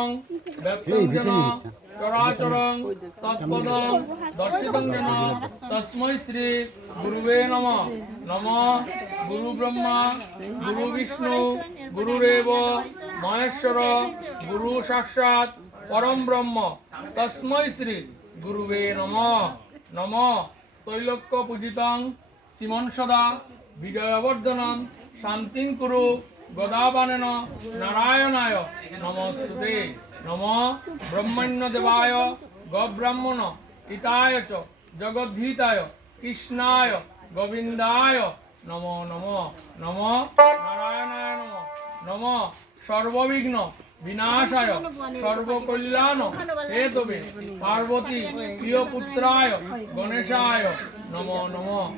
অখণ্ডং ব্যক্তং যেন চরাচরং তৎপদং দর্শিতং যেন তস্मै শ্রী গুরুবে নমঃ। নমঃ গুরু ব্রহ্মা গুরু বিষ্ণু গুরুরেব মহেশ্বর গুরু সাক্ষাৎ পরম ব্রহ্ম তস্मै শ্রী গুরুবে নমঃ। নমঃ তৈলোক্য পূজিতং শ্রীমন সদা বিজয়বর্ধনং শান্তিং কুরু গদাবানেন নারায়ণায় নমস্তুতে। নমঃ ব্রহ্মণ্য দেবায় গব্রাহ্মণ হিতায় চ জগদ্ধিতায় কৃষ্ণায় গোবিন্দায় নমো নমঃ। নমঃ নারায়ণায় নমঃ। নমঃ সর্ববিঘ্ন বিনাশায় সর্বকল্যাণ হেতবে পার্বতী প্রিয়পুত্রায় গণেশায় নমো নমঃ।